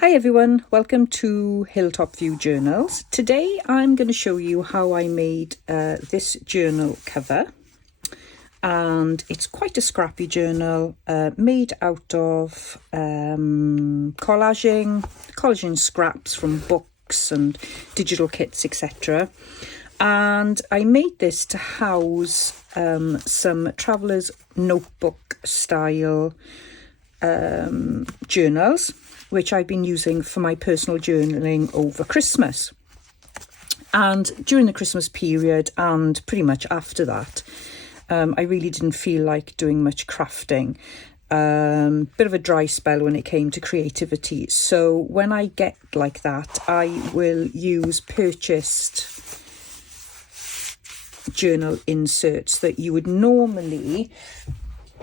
Hi everyone, welcome to Hilltop View Journals. Today I'm going to show you how I made this journal cover, and it's quite a scrappy journal made out of collaging scraps from books and digital kits, etc. And I made this to house some traveller's notebook style journals, which I've been using for my personal journaling over Christmas. And during the Christmas period and pretty much after that, I really didn't feel like doing much crafting. Bit of a dry spell when it came to creativity. So when I get like that, I will use purchased journal inserts that you would normally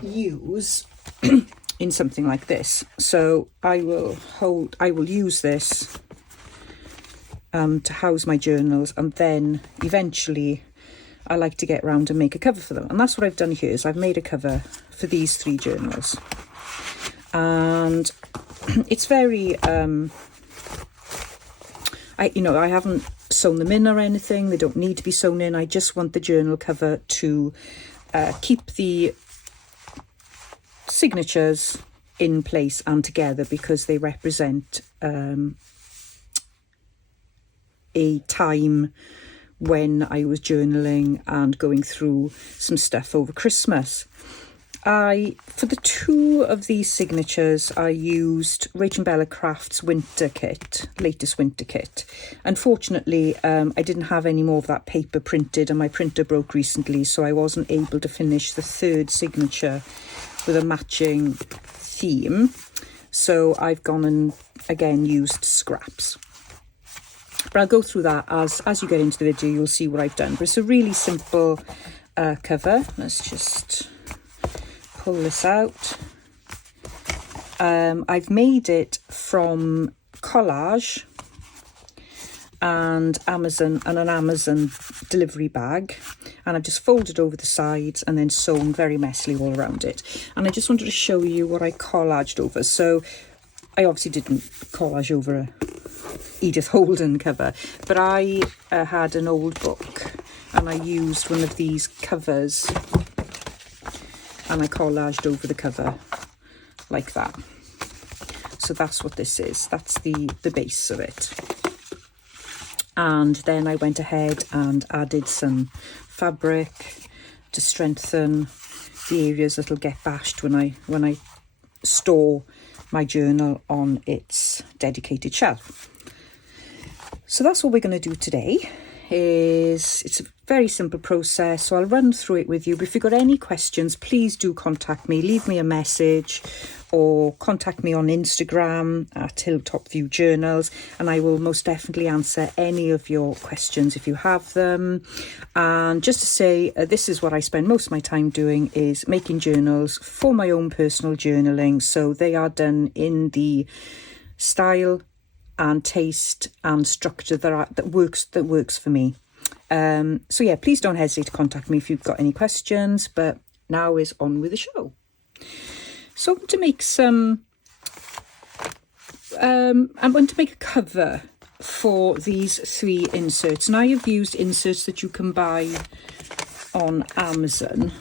use in something like this. So I will use this to house my journals, and then eventually I like to get around and make a cover for them. And that's what I've done here, is I've made a cover for these three journals. And it's very I haven't sewn them in or anything. They don't need to be sewn in. I just want the journal cover to keep the signatures in place and together, because they represent a time when I was journaling and going through some stuff over Christmas. For the two of these signatures, I used RachandBellacrafts latest winter kit. Unfortunately, I didn't have any more of that paper printed, and my printer broke recently, so I wasn't able to finish the third signature with a matching theme. So I've gone and again used scraps. But I'll go through that as you get into the video. You'll see what I've done. But it's a really simple cover. Let's just pull this out. I've made it from collage and an Amazon delivery bag, and I've just folded over the sides and then sewn very messily all around it. And I just wanted to show you what I collaged over. So I obviously didn't collage over a Edith Holden cover, but I had an old book and I used one of these covers and I collaged over the cover like that. So that's what this is. That's the base of it. And then I went ahead and added some fabric to strengthen the areas that'll get bashed when I store my journal on its dedicated shelf. So that's what we're going to do today. It's a very simple process, so I'll run through it with you. But if you've got any questions, please do contact me. Leave me a message or contact me on Instagram at Hilltop View Journals, and I will most definitely answer any of your questions if you have them. And just to say, this is what I spend most of my time doing, is making journals for my own personal journaling. So they are done in the style and taste and structure that works for me. So yeah, please don't hesitate to contact me if you've got any questions. But now is on with the show. So I'm going to make I'm going to make a cover for these three inserts, and I have used inserts that you can buy on Amazon,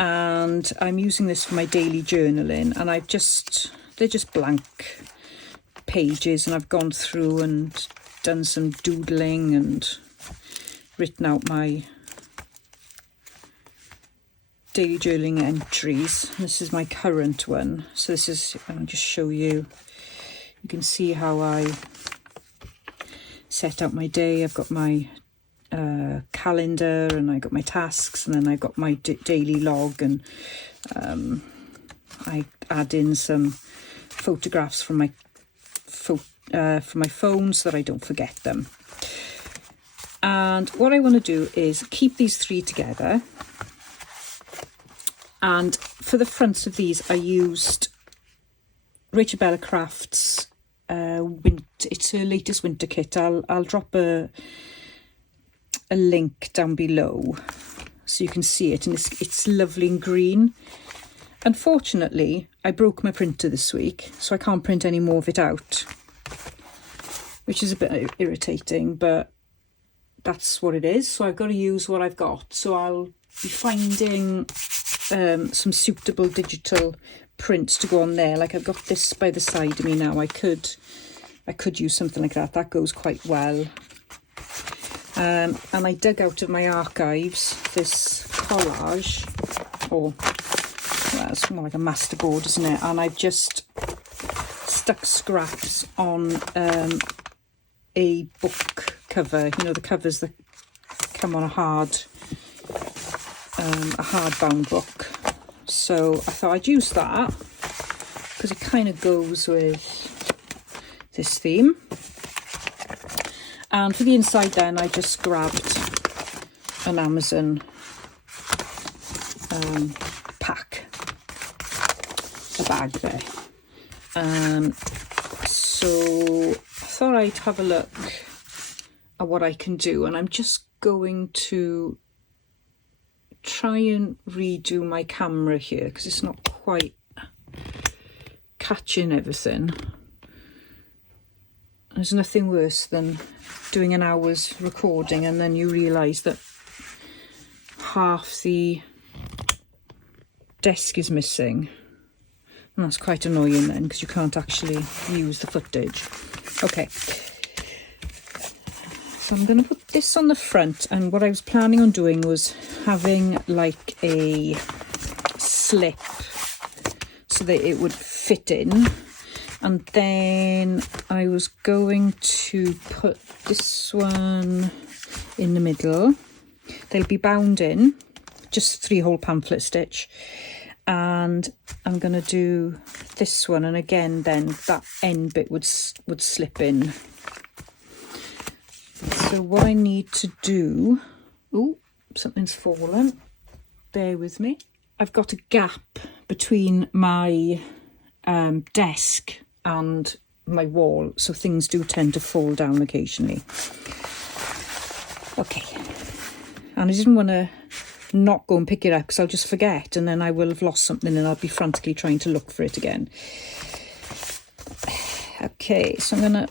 and I'm using this for my daily journaling. And they're just blank pages, and I've gone through and done some doodling and written out my daily journaling entries. This is my current one. So this is, I'll just show you. You can see how I set out my day. I've got my calendar, and I got my tasks, and then I've got my daily log, and I add in some photographs from my phone so that I don't forget them. And what I want to do is keep these three together. And for the fronts of these, I used RachandBellacrafts it's her latest winter kit. I'll drop a link down below so you can see it, and it's lovely and green. Unfortunately, I broke my printer this week, so I can't print any more of it out, which is a bit irritating, but that's what it is. So I've got to use what I've got. So I'll be finding some suitable digital prints to go on there. Like I've got this by the side of me now. I could use something like that. That goes quite well. And I dug out of my archives this collage, or well, it's more like a masterboard, isn't it? And I've just stuck scraps on a book cover. You know, the covers that come on a hardbound book. So I thought I'd use that because it kind of goes with this theme. And for the inside then, I just grabbed an Amazon pack, a bag there. So I thought I'd have a look at what I can do, and I'm just going to try and redo my camera here because it's not quite catching everything. There's nothing worse than doing an hour's recording and then you realise that half the desk is missing. And that's quite annoying then because you can't actually use the footage. Okay. So I'm going to put this on the front, and what I was planning on doing was having like a slip so that it would fit in. And then I was going to put this one in the middle. They'll be bound in, just 3-hole pamphlet stitch. And I'm going to do this one, and again then that end bit would slip in. So what I need to do, oh, something's fallen, bear with me. I've got a gap between my desk and my wall, so things do tend to fall down occasionally. Okay, and I didn't want to not go and pick it up because I'll just forget, and then I will have lost something and I'll be frantically trying to look for it again. Okay, so I'm gonna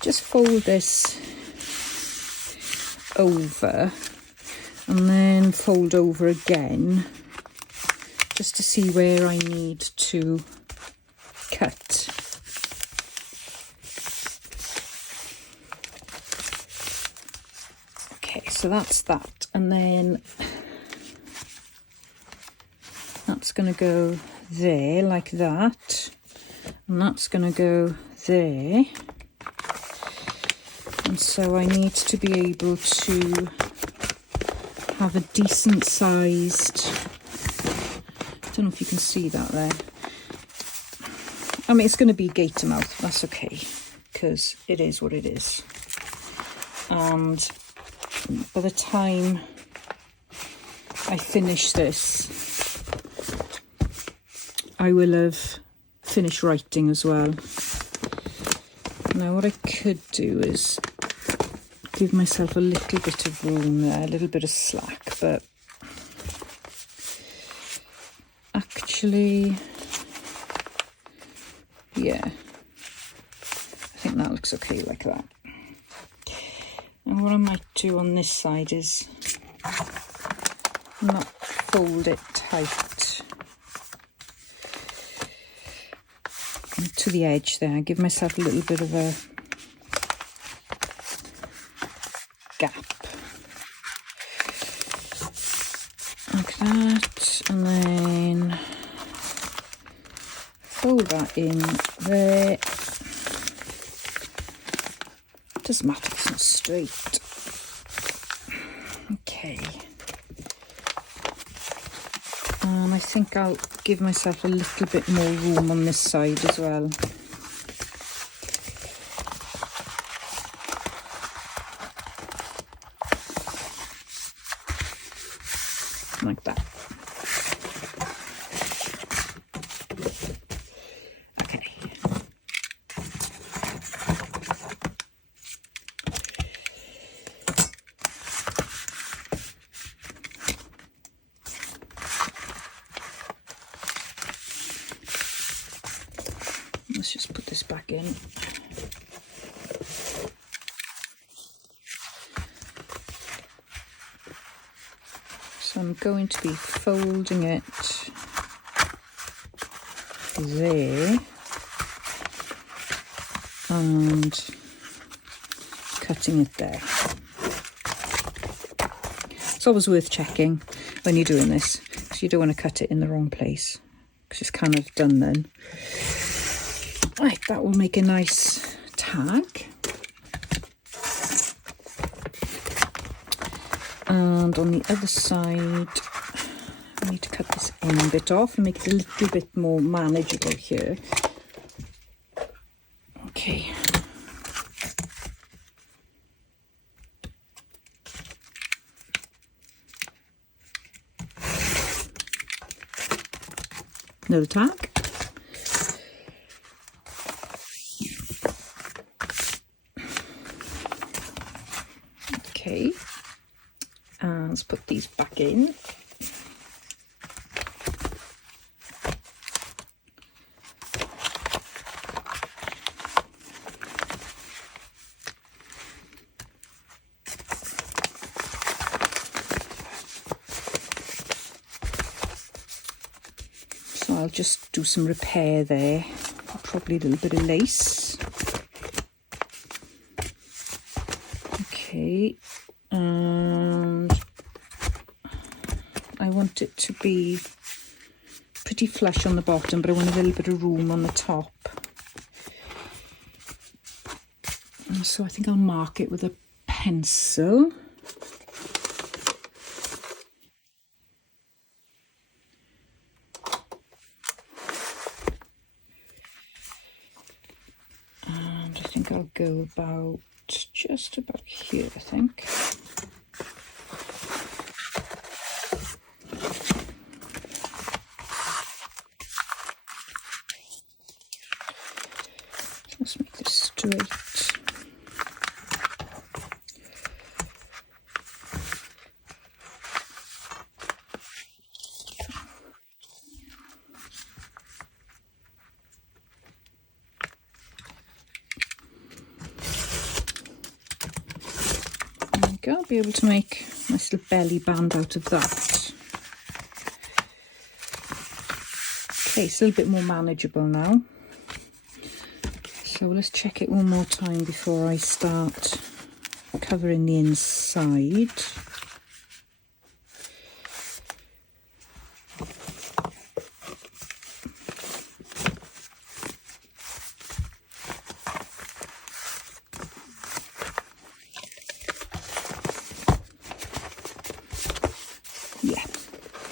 just fold this over and then fold over again just to see where I need to cut. Okay, so that's that, and then that's going to go there like that, and that's going to go there. And so I need to be able to have a decent sized, I don't know if you can see that there. I mean, it's going to be gator mouth, that's okay, because it is what it is. And by the time I finish this, I will have finished writing as well. Now what I could do is give myself a little bit of room there, a little bit of slack, but actually, yeah, I think that looks okay like that. And what I might do on this side is not fold it tight to the edge there, give myself a little bit of a gap like that, and then fold that in there. Doesn't matter, it's not straight. Okay, and I think I'll give myself a little bit more room on this side as well. Like that. Okay. back in. So I'm going to be folding it there and cutting it there. It's always worth checking when you're doing this, because you don't want to cut it in the wrong place, because it's kind of done then. Right, that will make a nice tag. And on the other side, I need to cut this end bit off and make it a little bit more manageable here. Okay. Another tag. Okay. And let's put these back in. So I'll just do some repair there, probably a little bit of lace. Okay, and I want it to be pretty flush on the bottom, but I want a little bit of room on the top. And so I think I'll mark it with a pencil. And I think I'll go about just about here, I think. Let's make this straight. I'll be able to make a nice little belly band out of that. Okay, it's a little bit more manageable now. So let's check it one more time before I start covering the inside. Yeah,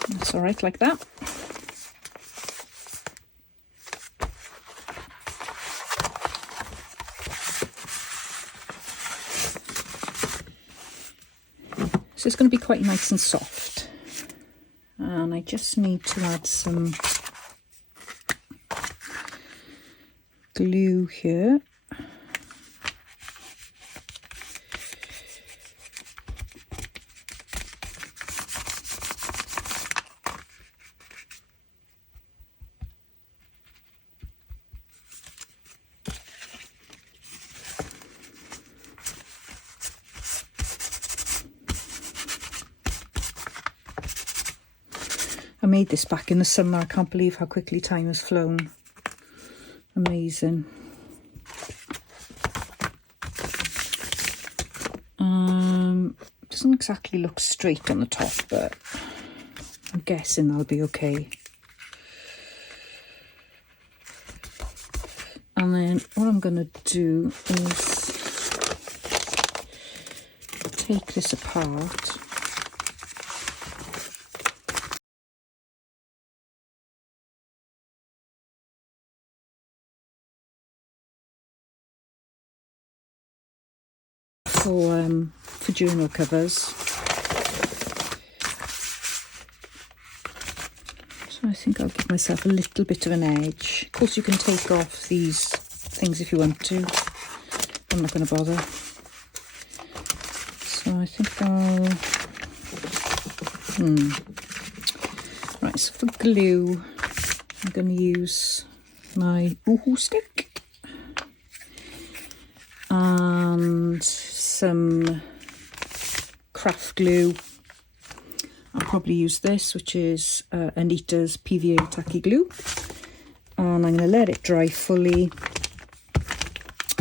that's all right like that. So it's going to be quite nice and soft. And I just need to add some glue here. I made this back in the summer. I can't believe how quickly time has flown. Amazing. Doesn't exactly look straight on the top, but I'm guessing that'll be okay. And then what I'm going to do is take this apart. For journal covers. So I think I'll give myself a little bit of an edge. Of course you can take off these things if you want to. I'm not going to bother. So I think I'll... Right, so for glue I'm going to use my Woohoo stick. and some craft glue. I'll probably use this, which is Anita's PVA tacky glue, and I'm going to let it dry fully,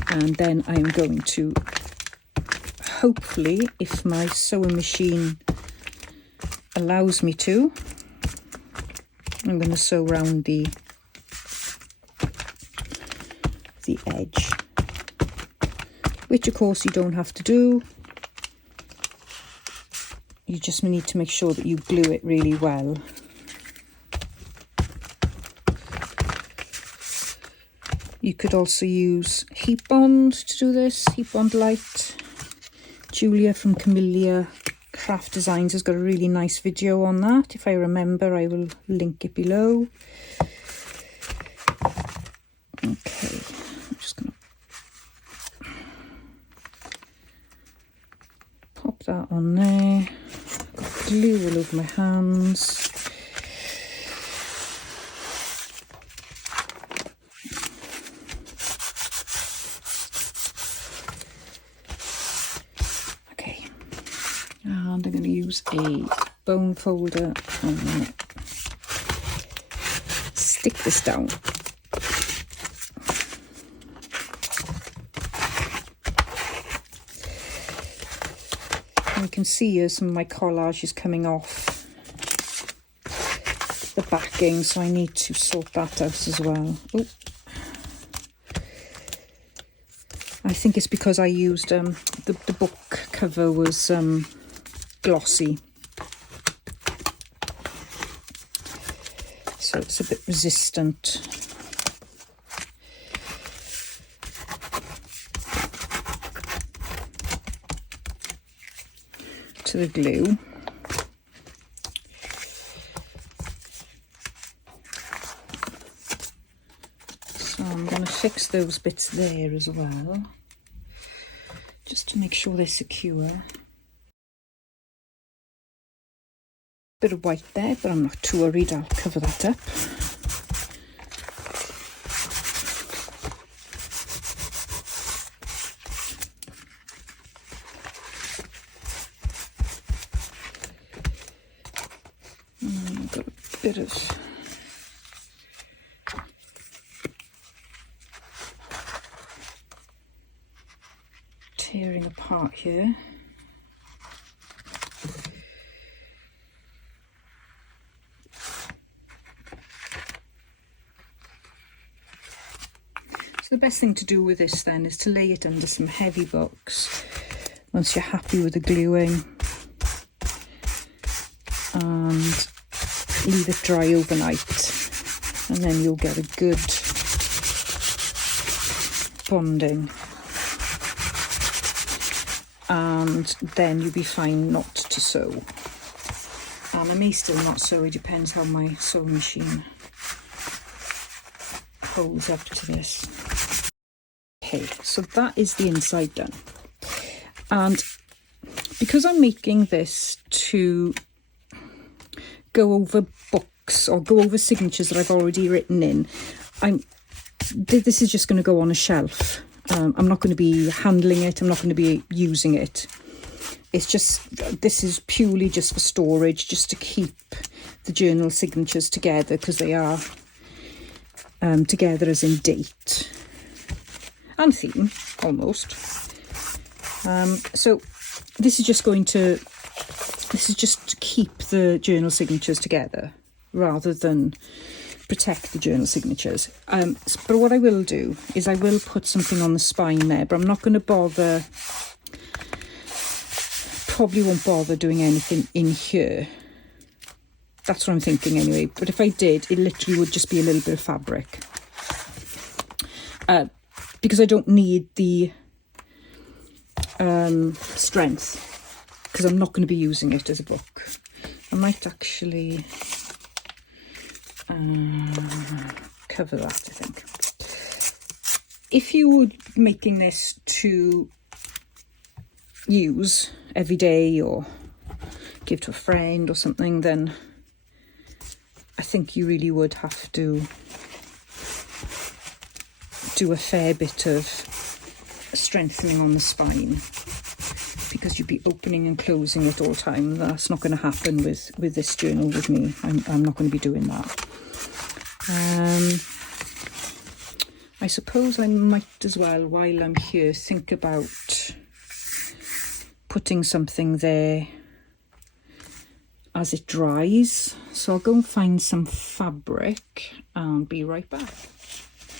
and then I'm going to, hopefully, if my sewing machine allows me to, I'm going to sew around the edge, which of course you don't have to do. You just need to make sure that you glue it really well. You could also use heat bond to do this, heat bond light. Julia from Camelia Craft Designs has got a really nice video on that. If I remember, I will link it below. Okay, I'm just going to pop that on there. Got glue all over my hands. Okay, and I'm going to use a bone folder and stick this down. You can see here some of my collage is coming off the backing, so I need to sort that out as well. Oh, I think it's because I used the book cover was glossy, so it's a bit resistant. To the glue. So I'm going to fix those bits there as well, just to make sure they're secure. Bit of white there, but I'm not too worried, I'll cover that up. Got a bit of tearing apart here. So the best thing to do with this then is to lay it under some heavy books once you're happy with the gluing, and leave it dry overnight, and then you'll get a good bonding, and then you'll be fine not to sew. And I may still not sew, it depends how my sewing machine holds up to this. Okay, so that is the inside done, and because I'm making this to go over books or go over signatures that I've already written in, this is just going to go on a shelf. I'm not going to be handling it, I'm not going to be using it. It's just, this is purely just for storage, just to keep the journal signatures together, because they are together as in date and theme almost. So this is just to keep the journal signatures together rather than protect the journal signatures. But what I will do is I will put something on the spine there, but I'm not going to bother, probably won't bother doing anything in here. That's what I'm thinking anyway. But if I did, it literally would just be a little bit of fabric. Because I don't need the strength, because I'm not going to be using it as a book. I might actually cover that, I think. If you were making this to use every day or give to a friend or something, then I think you really would have to do a fair bit of strengthening on the spine, because you'd be opening and closing it all the time. That's not going to happen with this journal with me. I'm not going to be doing that. I suppose I might as well, while I'm here, think about putting something there as it dries. So I'll go and find some fabric and be right back.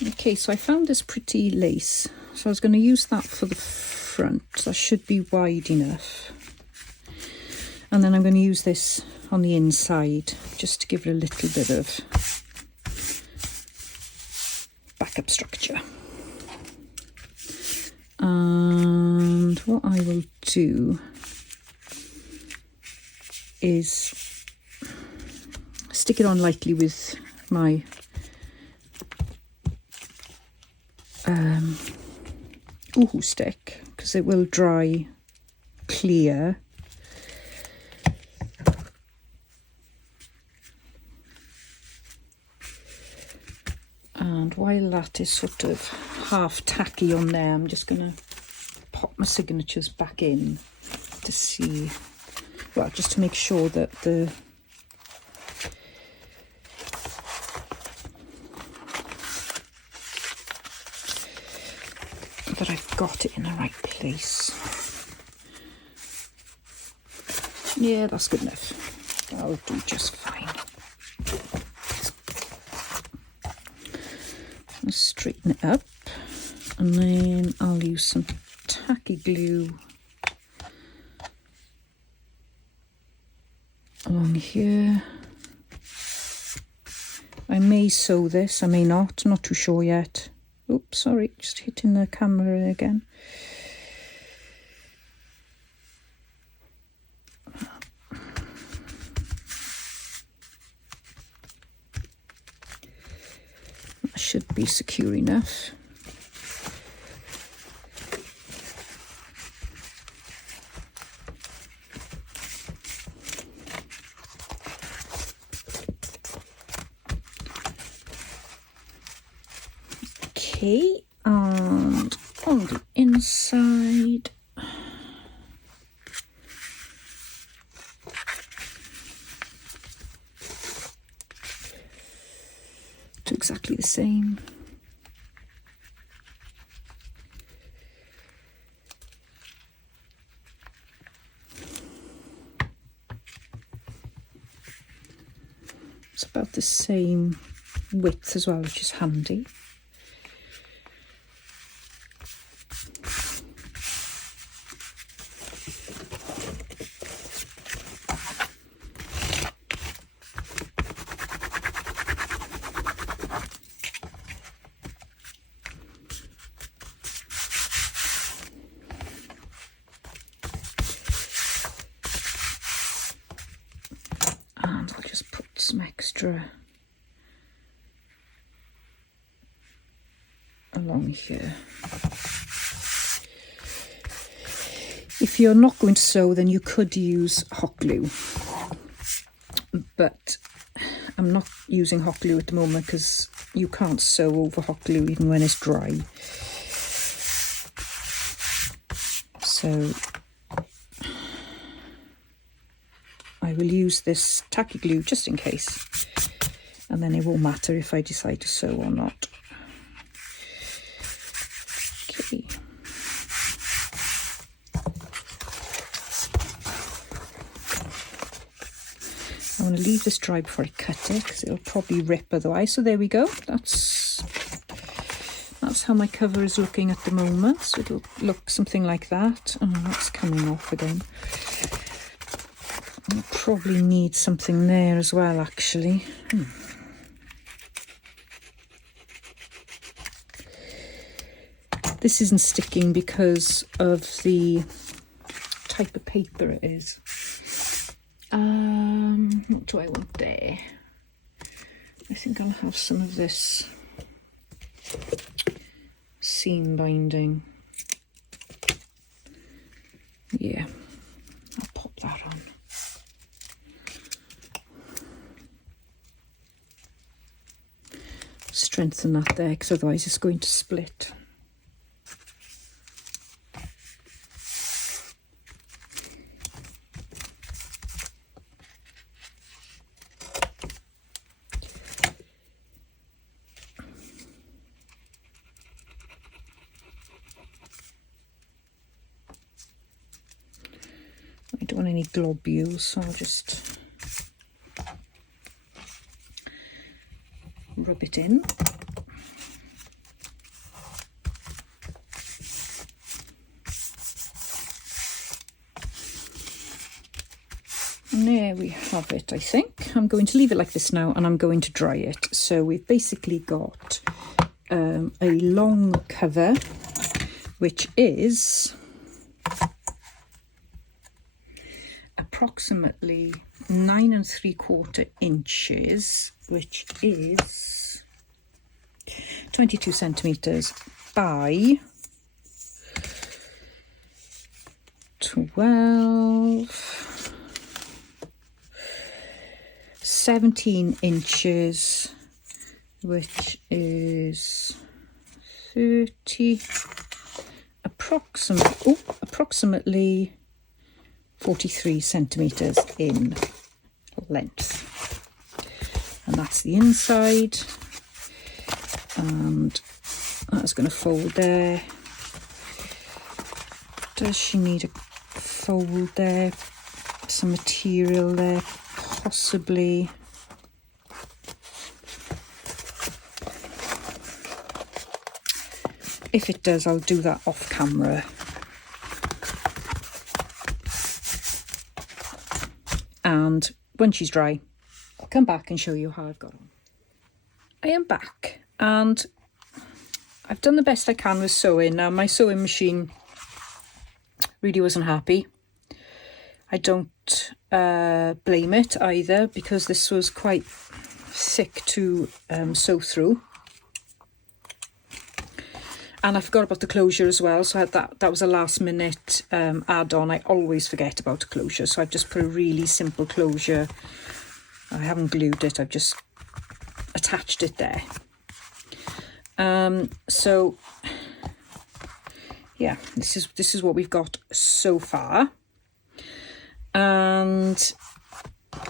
Okay, so I found this pretty lace. So I was going to use that for the front. That should be wide enough. And then I'm going to use this on the inside just to give it a little bit of backup structure. And what I will do is stick it on lightly with my Uhu stick, because it will dry clear. And while that is sort of half tacky on there, I'm just going to pop my signatures back in to see, well, just to make sure that that I've got it in the right place. Yeah, that's good enough. That'll do just fine. I'll straighten it up, and then I'll use some tacky glue along here. I may sew this, I may not too sure yet. Oops, sorry, just hitting the camera again. That should be secure enough. Okay, and on the inside, do exactly the same. It's about the same width as well, which is handy. Some extra along here. If you're not going to sew, then you could use hot glue, but I'm not using hot glue at the moment because you can't sew over hot glue even when it's dry. So I will use this tacky glue just in case, and then it won't matter if I decide to sew or not. Okay. I want to leave this dry before I cut it because it'll probably rip otherwise. So there we go. That's how my cover is looking at the moment. So it'll look something like that. Oh, that's coming off again. I'll probably need something there as well, actually. This isn't sticking because of the type of paper it is. What do I want there? I think I'll have some of this seam binding. Yeah, I'll pop that on. Strengthen that there, because otherwise it's going to split. any globules, so I'll just rub it in. And there we have it, I think. I'm going to leave it like this now and I'm going to dry it. So we've basically got a long cover, which is approximately 9 3/4 inches, which is 22 centimeters by 17 inches, which is 30, approximately 43 centimeters in length. And that's the inside, and that's going to fold there. Does she need a fold there? Some material there, possibly. If it does, I'll do that off camera. And when she's dry, I'll come back and show you how I've got on. I am back and I've done the best I can with sewing. Now my sewing machine really wasn't happy. I don't blame it either, because this was quite thick to sew through. And I forgot about the closure as well, so I had that was a last minute add-on. I always forget about a closure, so I've just put a really simple closure. I haven't glued it, I've just attached it there. So yeah, this is what we've got so far. And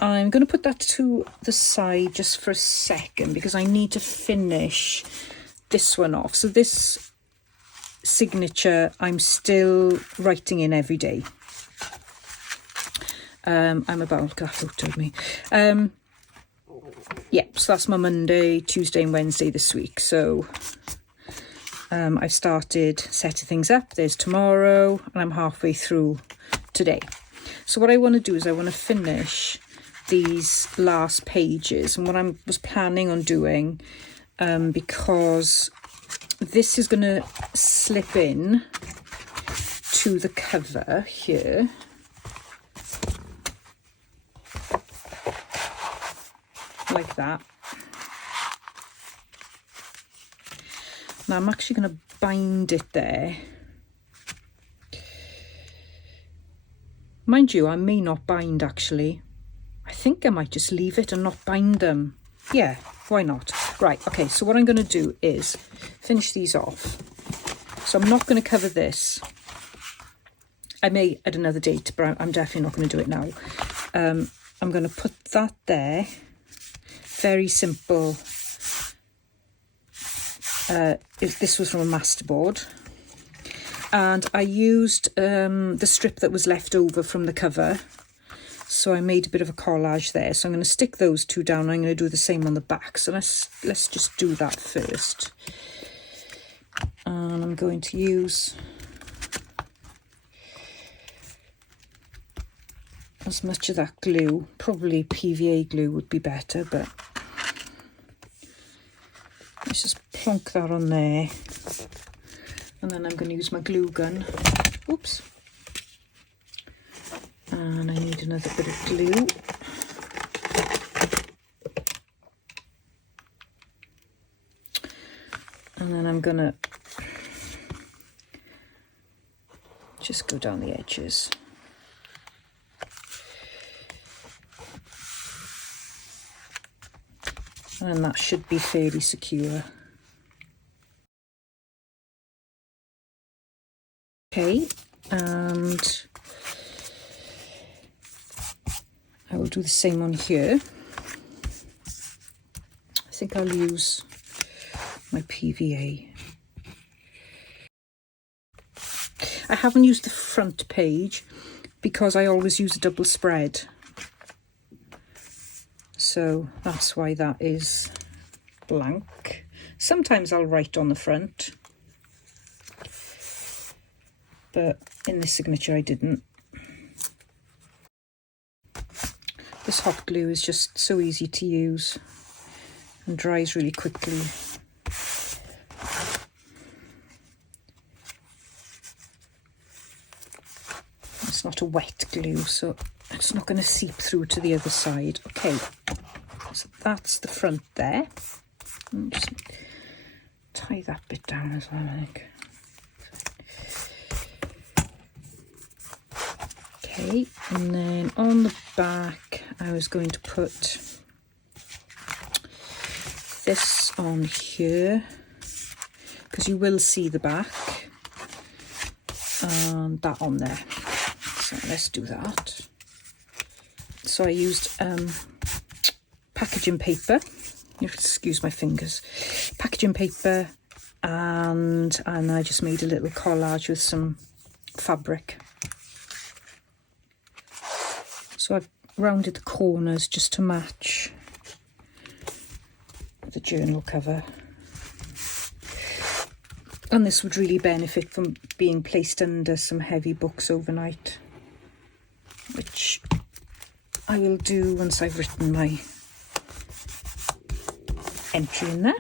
I'm going to put that to the side just for a second, because I need to finish this one off. So this signature I'm still writing in every day. I'm about, look at that photo of me. Yeah, so that's my Monday, Tuesday and Wednesday this week. So I've started setting things up. There's tomorrow and I'm halfway through today. So what I want to do is I want to finish these last pages, and what I was planning on doing, because this is going to slip in to the cover here. Like that. Now I'm actually going to bind it there. Mind you, I may not bind actually. I think I might just leave it and not bind them. Yeah, why not? Right, okay, so what I'm going to do is finish these off. So I'm not going to cover this. I may at another date, but I'm definitely not going to do it now. I'm going to put that there. Very simple. This was from a Masterboard. And I used the strip that was left over from the cover. So I made a bit of a collage there. So I'm going to stick those two down. I'm going to do the same on the back. So let's just do that first. And I'm going to use as much of that glue. Probably PVA glue would be better, but let's just plonk that on there. And then I'm going to use my glue gun. Oops. And I need another bit of glue. And then I'm going to just go down the edges. And that should be fairly secure. Okay, and I will do the same on here. I think I'll use my PVA. I haven't used the front page because I always use a double spread. So that's why that is blank. Sometimes I'll write on the front, but in this signature I didn't. This hot glue is just so easy to use and dries really quickly. It's not a wet glue, so it's not going to seep through to the other side. Okay, so that's the front there. I'll just tie that bit down as well, I think. Okay, and then on the back I was going to put this on here because you will see the back, and that on there. So let's do that. So I used packaging paper, you excuse my fingers, packaging paper, and I just made a little collage with some fabric. So I've rounded the corners just to match the journal cover. And this would really benefit from being placed under some heavy books overnight, which I will do once I've written my entry in there.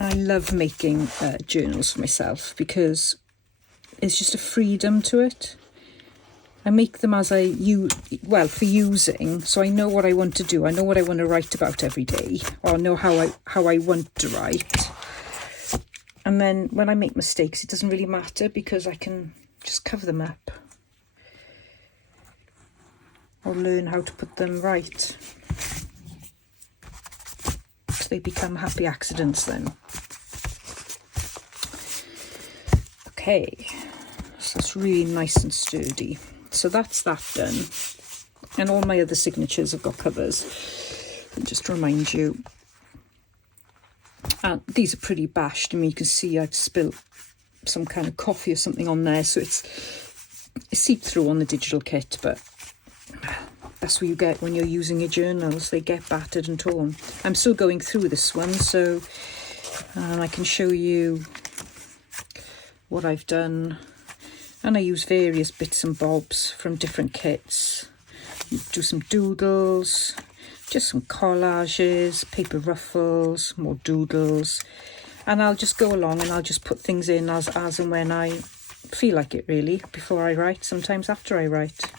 I love making journals for myself because it's just a freedom to it. I make them as for using, so I know what I want to do. I know what I want to write about every day, or I know how I want to write. And then when I make mistakes, it doesn't really matter because I can just cover them up or learn how to put them right. So they become happy accidents then. Okay, so it's really nice and sturdy. So that's that done. And all my other signatures have got covers. And just to remind you, these are pretty bashed. I mean, you can see I've spilt some kind of coffee or something on there, so it's seeped through on the digital kit, but that's what you get when you're using your journals. They get battered and torn. I'm still going through this one, so I can show you what I've done. And I use various bits and bobs from different kits. Do some doodles, just some collages, paper ruffles, more doodles. And I'll just go along and I'll just put things in as and when I feel like it, really, before I write, sometimes after I write.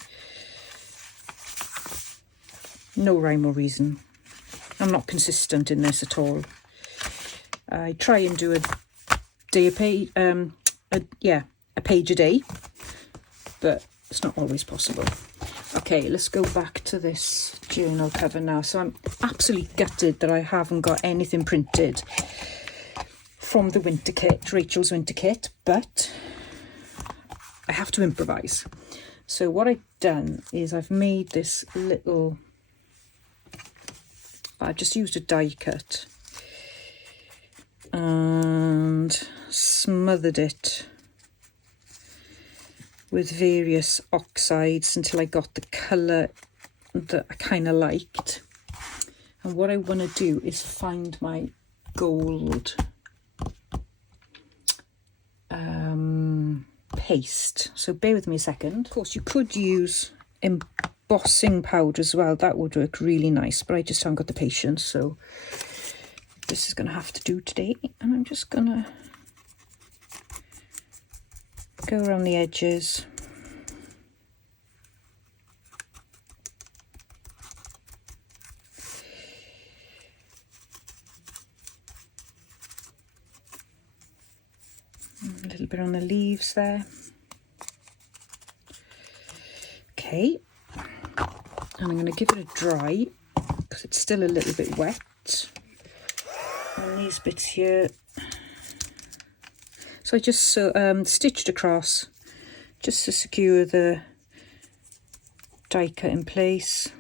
No rhyme or reason. I'm not consistent in this at all. I try and do a page a day, but it's not always possible. Okay, let's go back to this journal cover now. So I'm absolutely gutted that I haven't got anything printed from the winter kit, Rachel's winter kit, but I have to improvise. So what I've done is I've made this little, I've just used a die cut and smothered it with various oxides until I got the colour that I kind of liked. And what I want to do is find my gold paste. So bear with me a second. Of course, you could use embossing powder as well. That would work really nice, but I just haven't got the patience. So this is going to have to do today. And I'm just going to go around the edges. A little bit on the leaves there. Okay, and I'm going to give it a dry because it's still a little bit wet. And these bits here, so I just stitched across just to secure the die cut in place.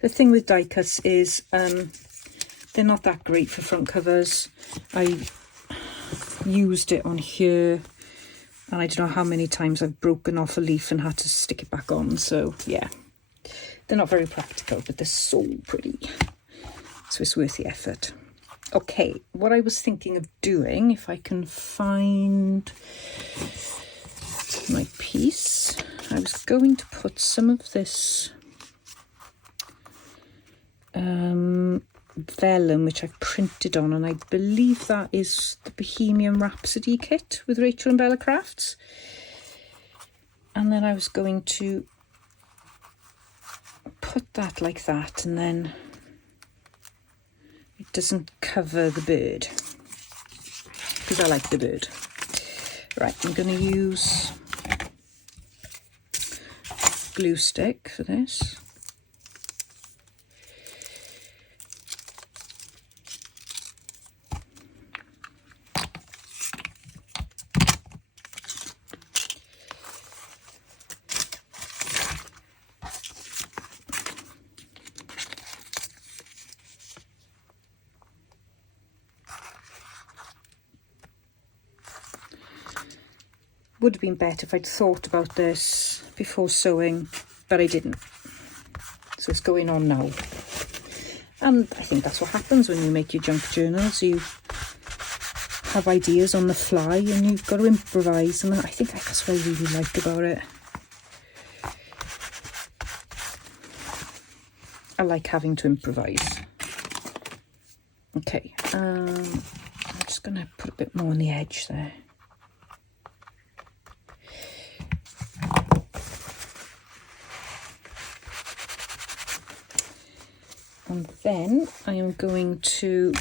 The thing with die cuts is they're not that great for front covers. used it on here, and I don't know how many times I've broken off a leaf and had to stick it back on. So yeah, they're not very practical, but they're so pretty, so it's worth the effort. Okay, what I was thinking of doing, if I can find my piece, I was going to put some of this vellum which I've printed on, and I believe that is the Bohemian Rhapsody kit with RachandBella Crafts, and then I was going to put that like that, and then it doesn't cover the bird because I like the bird. Right, I'm going to use glue stick for this. Would have been better if I'd thought about this before sewing, but I didn't. So it's going on now. And I think that's what happens when you make your junk journals. You have ideas on the fly and you've got to improvise, and I think that's what I really like about it. I like having to improvise. Okay, I'm just going to put a bit more on the edge there. And then I am going to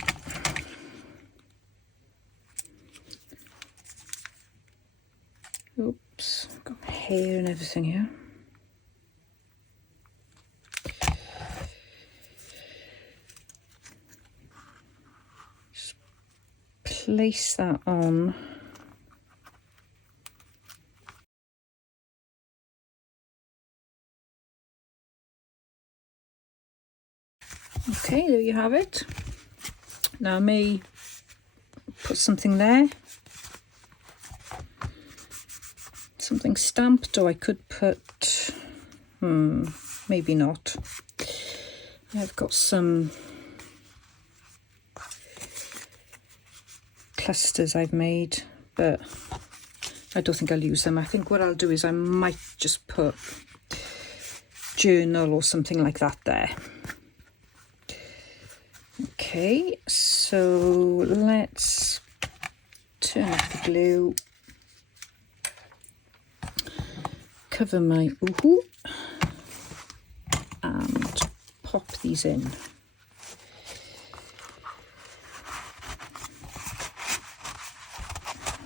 oops, got my hair and everything here. Just place that on. Okay, there you have it. Now I may put something there, something stamped, or I could put, maybe not. I've got some clusters I've made, but I don't think I'll use them. I think what I'll do is I might just put journal or something like that there. Okay, so let's turn off the glue, cover my uhu, and pop these in.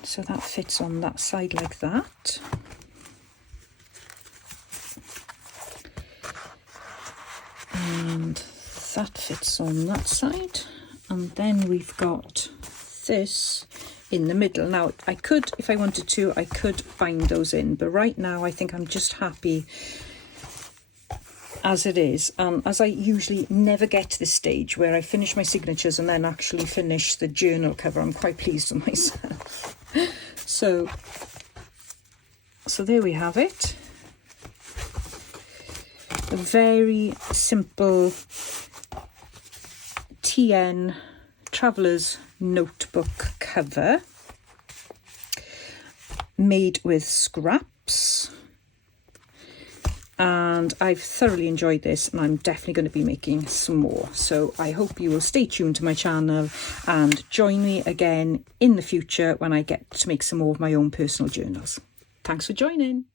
So that fits on that side like that. And that fits on that side, and then we've got this in the middle. Now I could, if I wanted to, I could bind those in, but right now I think I'm just happy as it is. As I usually never get to this stage where I finish my signatures and then actually finish the journal cover, I'm quite pleased with myself. So there we have it. A very simple TN Traveller's Notebook cover made with scraps, and I've thoroughly enjoyed this, and I'm definitely going to be making some more. So I hope you will stay tuned to my channel and join me again in the future when I get to make some more of my own personal journals. Thanks for joining.